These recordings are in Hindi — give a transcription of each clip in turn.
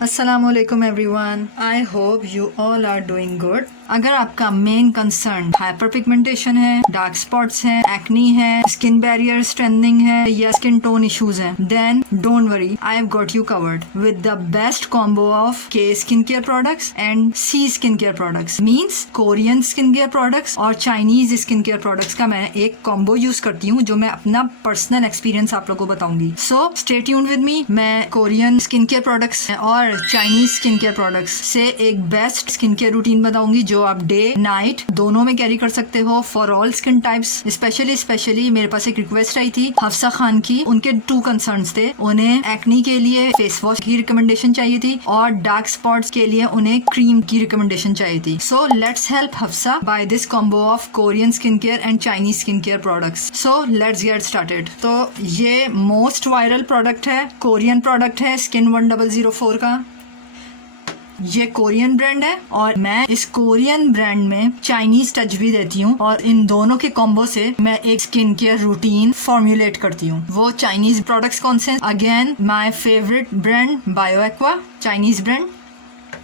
Assalamualaikum everyone. I hope you all are doing good. अगर आपका मेन कंसर्न हाइपर पिगमेंटेशन है, डार्क स्पॉट्स हैं, एक्नी है, स्किन बैरियर स्ट्रेंथनिंग है या स्किन टोन इश्यूज हैं, then don't worry, I have got you covered with the best combo of K skin care products and C skin care products. Means Korean skin care products और चाइनीज स्किन केयर प्रोडक्ट्स का मैं एक कॉम्बो यूज करती हूँ जो मैं अपना पर्सनल एक्सपीरियंस आप लोगों को बताऊंगी. So stay tuned with me. मैं कोरियन स्किन केयर प्रोडक्ट्स और चाइनीज स्किन केयर प्रोडक्ट्स से एक बेस्ट स्किन केयर रूटीन बताऊंगी जो आप डे नाइट दोनों में कैरी कर सकते हो for all skin types. Specially मेरे पास एक रिक्वेस्ट आई थी हफ्सा खान की. उनके 2 कंसर्न्स थे. उन्हें एक्नी के लिए फेस वॉश की रिकमेंडेशन चाहिए थी और डार्क स्पॉट्स के लिए उन्हें क्रीम की रिकमेंडेशन चाहिए थी. So let's help Hafsa by this combo of Korean skin care and Chinese skin care products. So let's get started. तो ये मोस्ट वायरल प्रोडक्ट है, कोरियन प्रोडक्ट है, स्किन 1004 का. ये कोरियन ब्रांड है और मैं इस कोरियन ब्रांड में चाइनीज टच भी देती हूँ और इन दोनों के कॉम्बो से मैं एक स्किन केयर रूटीन फॉर्मुलेट करती हूँ. वो चाइनीज प्रोडक्ट्स कौन से? Again my favourite brand bio aqua, Chinese brand,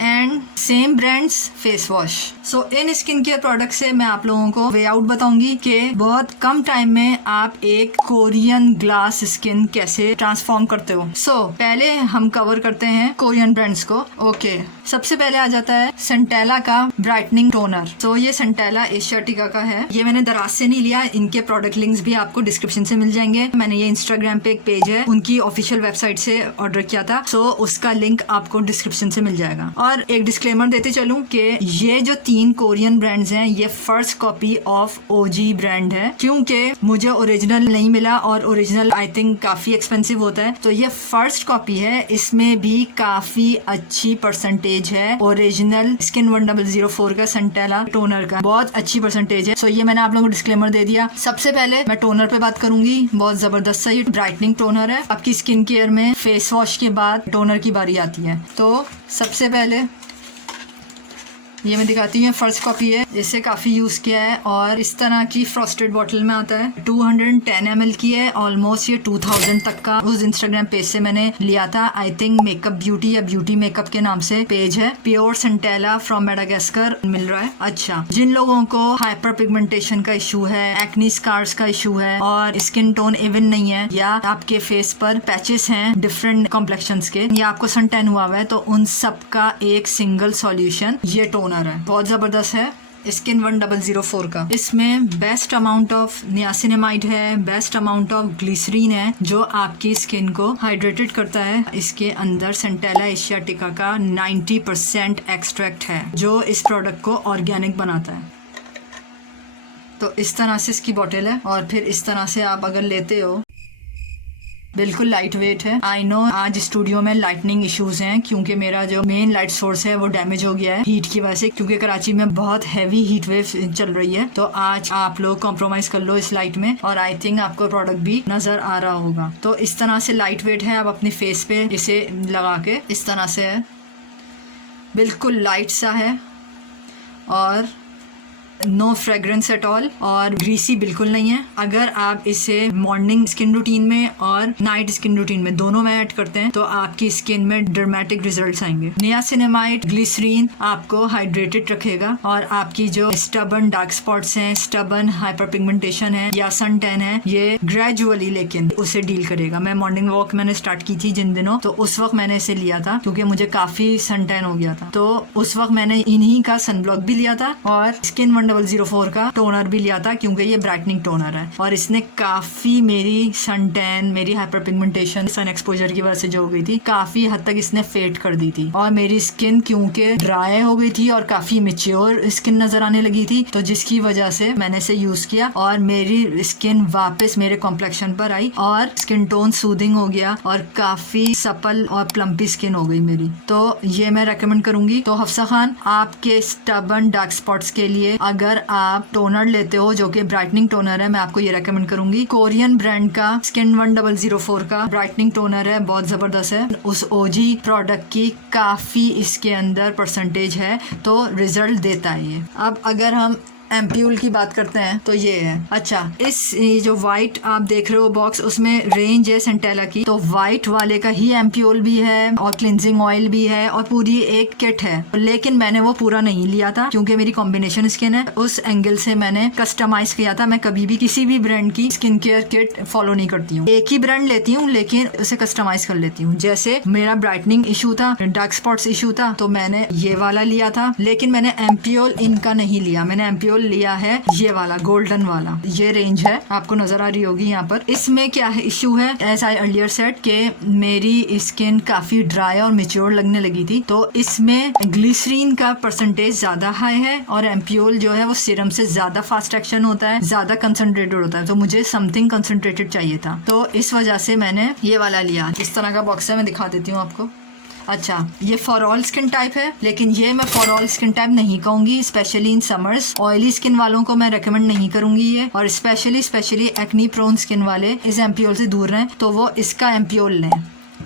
and same brands face wash. So in skin care product से मैं आप लोगों को वे आउट बताऊंगी कि बहुत कम टाइम में आप एक कोरियन ग्लास स्किन कैसे ट्रांसफॉर्म करते हो. सो पहले हम कवर करते हैं कोरियन ब्रांड्स को. ओके, सबसे पहले आ जाता है सेंटेला का ब्राइटनिंग टोनर. सो ये सेंटेला एशियाटिका का है. ये मैंने दराज से नहीं लिया. इनके प्रोडक्ट लिंक्स भी आपको डिस्क्रिप्शन से मिल जाएंगे. मैंने ये इंस्टाग्राम पे एक पेज है उनकी ऑफिशियल वेबसाइट से ऑर्डर किया था. सो उसका लिंक आपको डिस्क्रिप्शन से मिल जाएगा. और एक डिस्क्लेमर देते चलूं कि ये जो 3 कोरियन ब्रांड्स हैं ये first copy of OG brand है क्योंकि मुझे ओरिजिनल नहीं मिला और ओरिजिनल आई थिंक काफी एक्सपेंसिव होता है. तो ये फर्स्ट कॉपी है. इसमें भी काफी अच्छी परसेंटेज है ओरिजिनल स्किन 1004 का सेंटेला टोनर का. बहुत अच्छी परसेंटेज है. सो ये मैंने आप लोगों को डिस्क्लेमर दे दिया. सबसे पहले मैं टोनर पे बात करूंगी. बहुत जबरदस्त सा ये ब्राइटनिंग टोनर है. आपकी स्किन केयर में फेस वॉश के बाद टोनर की बारी आती है. तो सबसे पहले ये मैं दिखाती हूँ. फर्स्ट कॉपी है, इसे काफ़ी यूज़ किया है और इस तरह की फ्रॉस्टेड बॉटल में आता है. 210 ml की है. ऑलमोस्ट ये 2000 तक का उस इंस्टाग्राम पेज से मैंने लिया था. आई थिंक मेकअप ब्यूटी या ब्यूटी मेकअप के नाम से पेज है. प्योर सेंटेला फ्रॉम मेडागास्कर मिल रहा है. अच्छा, जिन लोगों को हाइपर पिगमेंटेशन का इशू है, एक्नी स्कार्स का इशू है और स्किन टोन इवन नहीं है या आपके फेस पर पैचेस हैं डिफरेंट कॉम्प्लेक्शंस के या आपको सन टैन हुआ है, तो उन सब का एक सिंगल सॉल्यूशन ये टोनर है. बहुत जबरदस्त है. स्किन 1004 का. इसमें बेस्ट अमाउंट ऑफ नियासिनामाइड है, बेस्ट अमाउंट ऑफ ग्लिसरीन है जो आपकी स्किन को हाइड्रेटेड करता है. इसके अंदर सेंटेला एशियाटिका का 90% एक्सट्रैक्ट है जो इस प्रोडक्ट को ऑर्गेनिक बनाता है. तो इस तरह से इसकी बॉटल है और फिर इस तरह से आप अगर लेते हो, बिल्कुल लाइट वेट है. आई नो आज स्टूडियो में लाइटनिंग इश्यूज हैं क्योंकि मेरा जो मेन लाइट सोर्स है वो डैमेज हो गया है हीट की वजह से, क्योंकि कराची में बहुत हैवी हीट वेव चल रही है. तो आज आप लोग कॉम्प्रोमाइज कर लो इस लाइट में और आई थिंक आपको प्रोडक्ट भी नजर आ रहा होगा. तो इस तरह से लाइट वेट है. आप अपने फेस पे इसे लगा के इस तरह से है, बिल्कुल लाइट सा है और नो फ्रेग्रेंस एट ऑल और ग्रीसी बिल्कुल नहीं है. अगर आप इसे मॉर्निंग स्किन रूटीन में और नाइट स्किन रूटीन में दोनों में ऐड करते हैं तो आपकी स्किन में ड्रामेटिक रिजल्ट्स आएंगे. नियासिनामाइड ग्लिसरीन आपको हाइड्रेटेड रखेगा और आपकी जो स्टबर्न डार्क स्पॉट्स हैं, स्टबर्न हाइपर पिगमेंटेशन है या सन टैन है, ये ग्रेजुअली लेकिन उसे डील करेगा. मैं मॉर्निंग वॉक मैंने स्टार्ट की थी जिन दिनों, तो उस वक्त मैंने इसे लिया था क्योंकि मुझे काफी सन टैन हो गया था. तो उस वक्त मैंने इन्हीं का सन ब्लॉक भी लिया था और स्किन 1004 का टोनर भी लिया था क्योंकि ये ब्राइटनिंग टोनर है और इसने काफी मेरी सन टैन, मेरी हाइपर पिगमेंटेशन, सन एक्सपोजर की वजह से जो हो गई थी, काफी हद तक इसने फेड कर दी थी. और मेरी स्किन क्योंकि ड्राई हो गई थी और काफी मेच्योर स्किन नजर आने लगी थी, तो जिसकी वजह से मैंने इसे यूज किया और मेरी स्किन वापस मेरे कॉम्प्लेक्शन पर आई और स्किन टोन सूदिंग हो गया और काफी सपल और प्लम्पी स्किन हो गई मेरी. तो ये मैं रेकमेंड करूंगी. तो हफ्सा खान, आपके स्टबर्न डार्क स्पॉट्स के लिए अगर आप टोनर लेते हो जो कि ब्राइटनिंग टोनर है, मैं आपको ये रेकमेंड करूंगी. कोरियन ब्रांड का स्किन 1004 का ब्राइटनिंग टोनर है, बहुत जबरदस्त है. उस ओजी प्रोडक्ट की काफी इसके अंदर परसेंटेज है तो रिजल्ट देता है ये. अब अगर हम एम्प्यूल की बात करते हैं तो ये है। अच्छा, ये जो व्हाइट आप देख रहे हो बॉक्स, उसमें रेंज है सेंटेला की, तो व्हाइट वाले का ही एम्प्यूल भी है और क्लिनजिंग ऑयल भी है और पूरी एक किट है। लेकिन मैंने वो पूरा नहीं लिया था क्योंकि मेरी कॉम्बिनेशन स्किन है, उस एंगल से मैंने कस्टमाइज किया था। मैं कभी भी किसी भी ब्रांड की स्किन केयर किट फॉलो नहीं करती हूँ, एक ही ब्रांड लेती हूँ लेकिन उसे कस्टमाइज कर लेती हूँ। जैसे मेरा ब्राइटनिंग इशू था, डार्क स्पॉट्स इशू था, तो मैंने ये वाला लिया था, लेकिन मैंने एम्प्यूल इनका नहीं लिया, मैंने एम्प्यूल लिया है ये वाला गोल्डन वाला। ये रेंज है, आपको नजर आ रही होगी यहाँ पर। इसमें क्या है इशू है, एज आई अर्लियर सेड कि मेरी स्किन काफी ड्राई और मेच्योर लगने लगी थी, तो इसमें ग्लिसरीन का परसेंटेज ज्यादा हाई है और एम्प्यूल जो है वो सीरम से ज्यादा फास्ट एक्शन होता है, ज्यादा कंसंट्रेटेड होता है, तो मुझे समथिंग कंसंट्रेटेड चाहिए था, तो इस वजह से मैंने ये वाला लिया। इस तरह का बॉक्स है, मैं दिखा देती हूँ आपको। अच्छा, ये फॉर ऑल स्किन टाइप है, लेकिन ये मैं फॉर ऑल स्किन टाइप नहीं कहूंगी, specially in summers. Oily skin वालों को मैं रेकमेंड नहीं करूंगी ये, और स्पेशली एक्नी प्रोन स्किन वाले इस एम्प्यूल से दूर रहें, तो वो इसका एम्प्यूल लें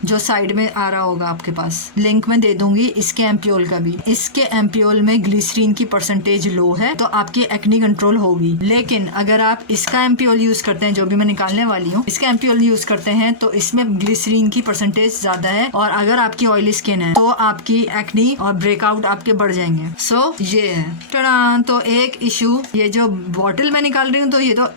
जो साइड में आ रहा होगा आपके पास, लिंक में दे दूंगी इसके एम्प्यूल का भी। इसके एम्प्यूल में ग्लिसरीन की परसेंटेज लो है, तो आपकी एक्नी कंट्रोल होगी। लेकिन अगर आप इसका एम्प्यूल यूज करते हैं, जो भी मैं निकालने वाली हूँ, इसका एम्प्यूल यूज करते हैं, तो इसमें ग्लिसरीन की परसेंटेज ज्यादा है, और अगर आपकी ऑयली स्किन है तो आपकी एक्नी और ब्रेकआउट आपके बढ़ जाएंगे। सो ये है टड़ा। तो एक इशू, ये जो बॉटल मैं निकाल रही हूँ, तो ये तो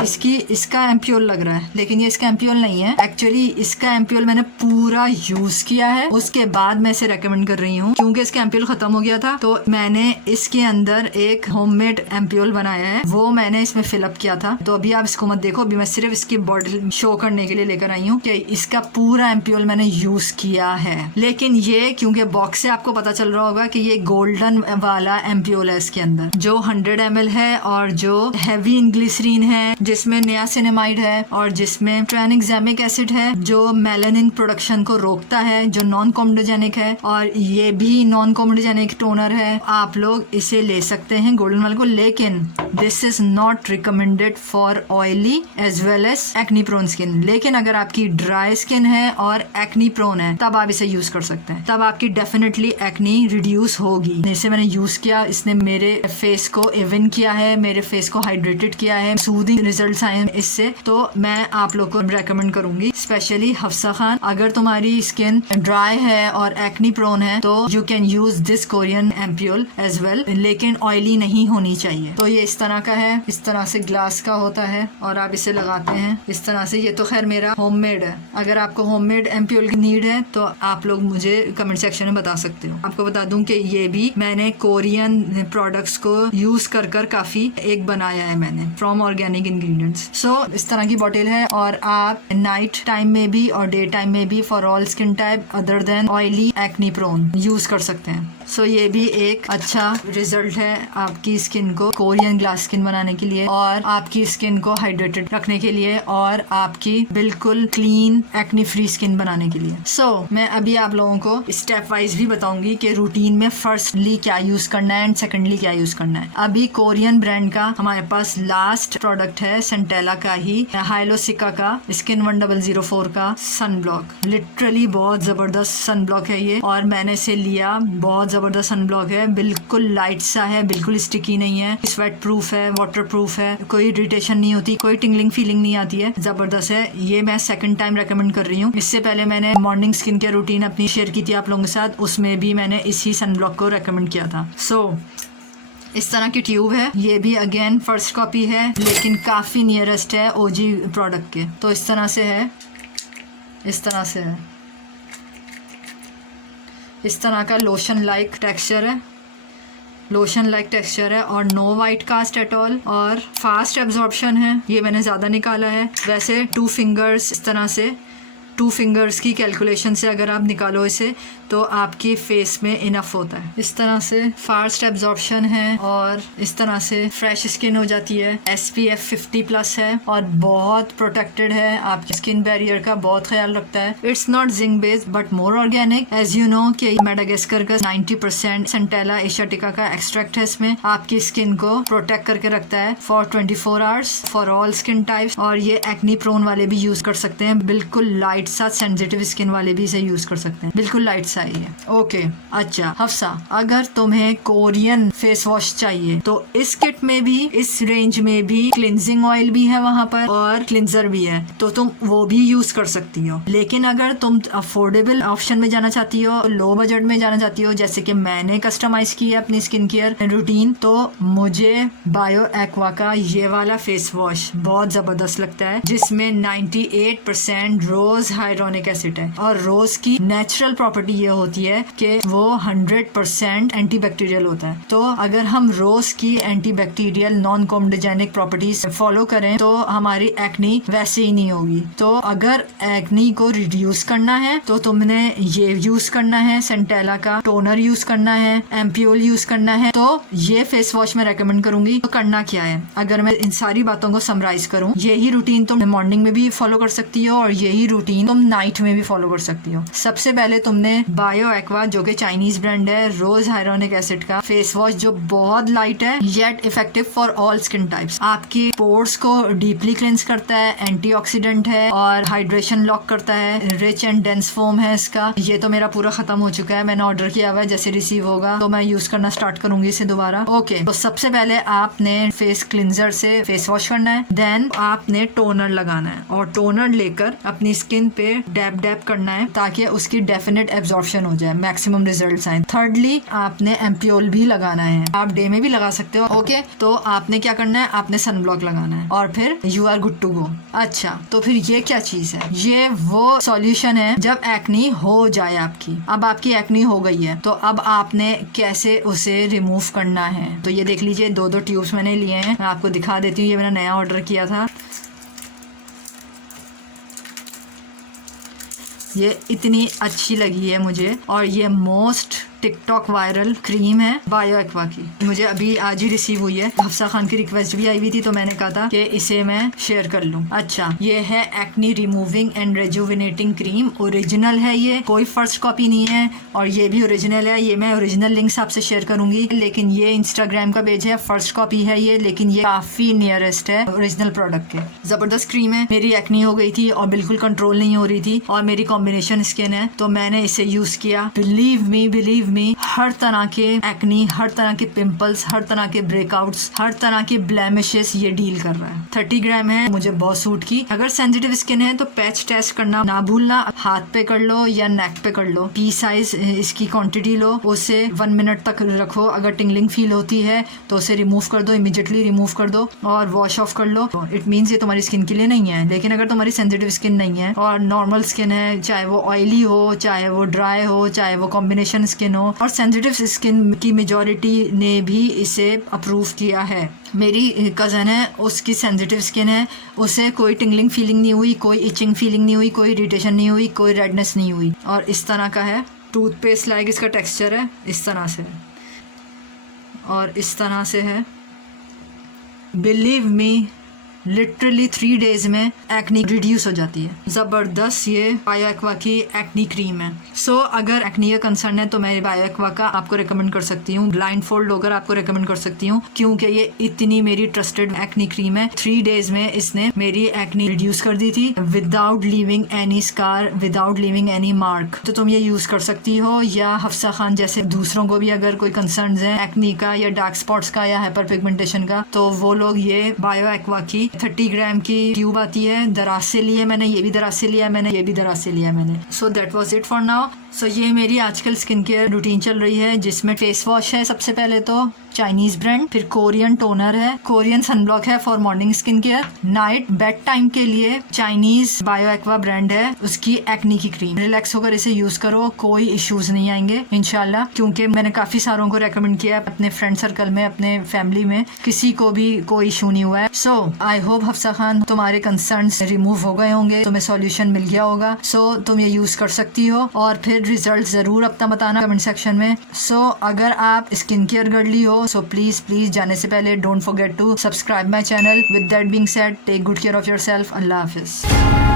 इसका एम्प्यूल लग रहा है, लेकिन ये इसका एम्प्यूल नहीं है। एक्चुअली इसका एम्प्यूल मैंने पूरा यूज किया है, उसके बाद मैं इसे रेकमेंड कर रही हूँ, क्योंकि इसका एम्प्यूल खत्म हो गया था, तो मैंने इसके अंदर एक होममेड एम्प्यूल बनाया है, वो मैंने इसमें फिलअप किया था। तो अभी आप इसको मत देखो, अभी मैं सिर्फ इसकी बॉटल शो करने के लिए लेकर आई हूँ कि इसका पूरा एम्प्यूल मैंने यूज किया है। लेकिन ये क्योंकि बॉक्स से आपको पता चल रहा होगा कि ये गोल्डन वाला एम्प्यूल है इसके अंदर, जो 100 ml है और जो हैवी इन ग्लिसरीन है, जिसमें नियासिनामाइड है और जिसमें ट्रानिक्सामिक एसिड है, जो मेलानिन प्रोडक्शन को रोकता है, जो नॉन कॉमेडोजेनिक है, और ये भी नॉन कॉमेडोजेनिक टोनर है। आप लोग इसे ले सकते हैं गोल्डन वाले को, लेकिन this is not recommended for oily as well as acne prone skin. लेकिन अगर आपकी ड्राई स्किन है और एक्नी प्रोन है, तब आप इसे यूज कर सकते हैं, तब आपकी डेफिनेटली एक्नी रिड्यूस होगी। इसे मैंने यूज किया, इसने मेरे फेस को इवन किया है, मेरे फेस को हाइड्रेटेड किया है, सूदिंग रिजल्ट्स आए हैं इससे, तो मैं आप लोग को रेकमेंड करूंगी। स्पेशली हफ्सा खान, अगर तुम्हारी स्किन ड्राई है और एक्नी प्रोन है, तो you can use this Korean ampoule as well, लेकिन ऑयली नहीं होनी चाहिए। तो ये इस तरह का है, इस तरह से ग्लास का होता है और आप इसे लगाते हैं इस तरह से। ये तो खैर मेरा होममेड है, अगर आपको होममेड एम्प्यूल की नीड है तो आप लोग मुझे कमेंट सेक्शन में बता सकते हो। आपको बता दूं कि ये भी मैंने कोरियन प्रोडक्ट्स को यूज कर काफी एक बनाया है मैंने, फ्रॉम ऑर्गेनिक इंग्रेडिएंट्स। सो इस तरह की बॉटल है, और आप नाइट टाइम में भी और डे टाइम में भी for all skin type other than oily acne prone use कर सकते हैं। सो ये भी एक अच्छा रिजल्ट है आपकी स्किन को कोरियन ग्लास स्किन बनाने के लिए, और आपकी स्किन को हाइड्रेटेड रखने के लिए, और आपकी बिल्कुल क्लीन एक्नी फ्री स्किन बनाने के लिए। सो मैं अभी आप लोगों को स्टेप वाइज भी बताऊंगी कि रूटीन में फर्स्टली क्या यूज करना है एंड सेकेंडली क्या यूज करना है। अभी कोरियन ब्रांड का हमारे पास लास्ट प्रोडक्ट है सेंटेला का ही, हाइलोसिका का स्किन 1004 का सन ब्लॉक। लिटरली बहुत जबरदस्त सन ब्लॉक है ये, और मैंने इसे लिया, बहुत जबरदस्त सन ब्लॉक है, बिल्कुल लाइट सा है, बिल्कुल स्टिकी नहीं है, स्वेट प्रूफ है, वाटर प्रूफ है, कोई इरिटेशन नहीं होती, कोई टिंगलिंग फीलिंग नहीं आती है, जबरदस्त है। ये मैं सेकंड टाइम रेकमेंड कर रही हूँ। इससे पहले मैंने मॉर्निंग स्किन केयर रूटीन अपनी शेयर की थी आप लोगों के साथ, उसमें भी मैंने इसी सन ब्लॉक को रेकमेंड किया था। सो इस तरह की ट्यूब है, ये भी अगेन फर्स्ट कॉपी है, लेकिन काफी नियरेस्ट है ओजी प्रोडक्ट के। तो इस तरह से है, इस तरह से है, इस तरह का लोशन लाइक टेक्सचर है, लोशन लाइक टेक्सचर है, और no white cast at all, और फास्ट एब्जॉर्प्शन है। ये मैंने ज़्यादा निकाला है, वैसे 2 फिंगर्स इस तरह से, 2 फिंगर्स की कैलकुलेशन से अगर आप निकालो इसे, तो आपकी फेस में इनफ होता है। इस तरह से फास्ट एब्जॉर्प्शन है, और इस तरह से फ्रेश स्किन हो जाती है। SPF 50+ है, और बहुत प्रोटेक्टेड है, आपकी स्किन बैरियर का बहुत ख्याल रखता है। It's not zinc based but more organic, as you know कि मेडागास्कर का 90% सेंटेला एशियाटिका का एक्सट्रैक्ट है इसमें, आपकी स्किन को प्रोटेक्ट करके रखता है for 24 hours for all skin types. और ये एक्नी प्रोन वाले भी यूज कर सकते हैं, बिल्कुल लाइट लाइट सा सेंसिटिव स्किन वाले भी इसे यूज कर सकते हैं, बिल्कुल लाइट सा ही है। ओके अच्छा हफ्सा, अगर तुम्हें कोरियन फेस वॉश चाहिए तो इस किट में भी, इस रेंज में भी क्लिनजिंग ऑयल भी है वहाँ पर और क्लिनजर भी है, तो तुम वो भी यूज कर सकती हो। लेकिन अगर तुम अफोर्डेबल ऑप्शन में जाना चाहती हो, लो बजट में जाना चाहती हो, जैसे कि मैंने कस्टमाइज की है अपनी स्किन केयर रूटीन, तो मुझे बायो एक्वा का ये वाला फेस वॉश बहुत जबरदस्त लगता है, जिसमें 98% रोज हाइड्रोनिक एसिड है। और रोज की नेचुरल प्रॉपर्टी ये होती है कि वो 100% एंटीबैक्टीरियल होता है। तो अगर हम रोज की एंटीबैक्टीरियल नॉन कोमडोजेनिक प्रॉपर्टीज फॉलो करें तो हमारी एक्नी वैसे ही नहीं होगी। तो अगर एक्नी को रिड्यूस करना है तो तुमने ये यूज करना है, सेंटेला का टोनर यूज करना है, एम्पियोल यूज करना है। तो ये फेस वॉश मैं रेकमेंड करूंगी। तो करना क्या है, अगर मैं इन सारी बातों को समराइज करूं, यही रूटीन तुम मॉर्निंग में भी फॉलो कर सकती हो और यही रूटीन तुम नाइट में भी फॉलो कर सकती हो। सबसे पहले तुमने बायो एक्वा, जो कि चाइनीज ब्रांड है, रोज हाइड्रोनिक एसिड का फेस वॉश, जो बहुत लाइट है yet effective for all skin types, आपके पोर्स को डीपली क्लेंस करता है, एंटीऑक्सीडेंट है और हाइड्रेशन लॉक करता है, रिच एंड डेंस फोम है इसका। ये तो मेरा पूरा खत्म हो चुका है, मैंने ऑर्डर किया हुआ है, जैसे रिसीव होगा तो मैं यूज करना स्टार्ट करूंगी इसे दोबारा। ओके, तो सबसे पहले आपने फेस क्लिनजर से फेस वॉश करना है, देन आपने टोनर लगाना है और टोनर लेकर अपनी स्किन पे डैप डैप करना है ताकि उसकी डेफिनेट एब्जॉर्प्शन हो जाए, मैक्सिमम रिजल्ट्स आए। थर्डली आपने एम्पियोल भी लगाना है, आप डे में भी लगा सकते हो। ओके, तो आपने क्या करना है, आपने सनब्लॉक लगाना है और फिर you are good to go. अच्छा, तो फिर ये क्या चीज है, ये वो सॉल्यूशन है जब एक्नी हो जाए आपकी। अब आपकी एक्नी हो गई है तो अब आपने कैसे उसे रिमूव करना है। तो ये देख लीजिए, 2 ट्यूब्स मैंने लिए हैं, मैं आपको दिखा देती हूँ। ये मैंने नया ऑर्डर किया था। ये इतनी अच्छी लगी है मुझे और ये मोस्ट टिकटॉक वायरल क्रीम है बायो एक्वा की, मुझे अभी आज ही रिसीव हुई है। हफ्सा खान की रिक्वेस्ट भी आई हुई थी तो मैंने कहा था कि इसे मैं शेयर कर लूं। अच्छा, ये है acne removing and rejuvenating cream, original है, ये कोई फर्स्ट कॉपी नहीं है और ये भी ओरिजिनल है। ये मैं ओरिजिनल लिंक्स आपसे शेयर करूंगी, लेकिन ये इंस्टाग्राम का पेज है, फर्स्ट कॉपी है ये, लेकिन ये काफी नियरेस्ट है ओरिजिनल प्रोडक्ट के। जबरदस्त क्रीम है। मेरी एक्नी हो गई थी और बिल्कुल कंट्रोल नहीं हो रही थी और मेरी कॉम्बिनेशन स्किन है, तो मैंने इसे यूज किया। बिलीव मी हर तरह के एक्नी, हर तरह के पिंपल्स, हर तरह के ब्रेकआउट्स, हर तरह के ब्लेमिशेस ये डील कर रहा है। 30 ग्राम है, मुझे बहुत सूट की। अगर सेंसिटिव स्किन है तो पैच टेस्ट करना ना भूलना, हाथ पे कर लो या नेक पे कर लो, पी साइज इसकी क्वांटिटी लो, उसे 1 मिनट तक रखो। अगर टिंगलिंग फील होती है तो उसे रिमूव कर दो, इमीडिएटली रिमूव कर दो और वॉश ऑफ कर लो। इट मीन्स ये तुम्हारी स्किन के लिए नहीं है। लेकिन अगर तुम्हारी सेंसिटिव स्किन नहीं है और नॉर्मल स्किन है, चाहे वो ऑयली हो, चाहे वो ड्राई हो, चाहे वो कॉम्बिनेशन स्किन हो, और सेंसिटिव स्किन की मेजॉरिटी ने भी इसे अप्रूव किया है। मेरी कज़न है, उसकी सेंसिटिव स्किन है, उसे कोई टिंगलिंग फीलिंग नहीं हुई, कोई इचिंग फीलिंग नहीं हुई, कोई इरिटेशन नहीं हुई, कोई रेडनेस नहीं हुई। और इस तरह का है, टूथपेस्ट लाइक इसका टेक्सचर है, इस तरह से और इस तरह से है। बिलीव मी, लिटरली 3 डेज में एक्नी रिड्यूस हो जाती है। जबरदस्त ये बायो एक्वा की एक्नी क्रीम है। सो अगर एक्नी का कंसर्न है तो मैं बायो एक्वा का आपको रिकमेंड कर सकती हूँ, ब्लाइंड फोल्ड होकर आपको रिकमेंड कर सकती हूँ, क्योंकि ये इतनी मेरी ट्रस्टेड एक्नी क्रीम है। 3 डेज में इसने मेरी एक्नी रिड्यूस कर दी थी without leaving any scar, without leaving any mark. तो तुम ये यूज कर सकती हो। या हफ्सा खान जैसे दूसरों को भी अगर कोई कंसर्न है एक्नी का या डार्क स्पॉट्स का या हाइपर पिगमेंटेशन का, तो वो लोग ये बायो एक्वा की 30 ग्राम की ट्यूब आती है, दराज से ली है मैंने, ये भी दराज से लिया मैंने, ये भी दराज से लिया मैंने। So that was it for now. So ये मेरी आजकल स्किन केयर रूटीन चल रही है, जिसमें फेस वॉश है सबसे पहले तो चाइनीज ब्रांड, फिर कोरियन टोनर है, कोरियन सनब्लॉक है for morning skin care, night bed time के लिए चाइनीज बायो एक्वा ब्रांड है, उसकी एक्नी की क्रीम। रिलैक्स होकर इसे यूज करो, कोई इश्यूज नहीं आएंगे इंशाल्लाह, क्योंकि मैंने काफी सारों को रेकमेंड किया है अपने फ्रेंड सर्कल में, अपने फैमिली में, किसी को भी कोई इशू नहीं हुआ है। सो आई होप हफ्सा खान तुम्हारे कंसर्न्स रिमूव हो गए होंगे, तुम्हें सॉल्यूशन मिल गया होगा। सो तुम ये यूज कर सकती हो और फिर रिजल्ट जरूर अपना बताना कमेंट सेक्शन में। सो अगर आप स्किन केयर गर्ली हो, सो प्लीज जाने से पहले don't forget to subscribe my channel. With that being said, take good care of yourself. अल्लाह हाफिज।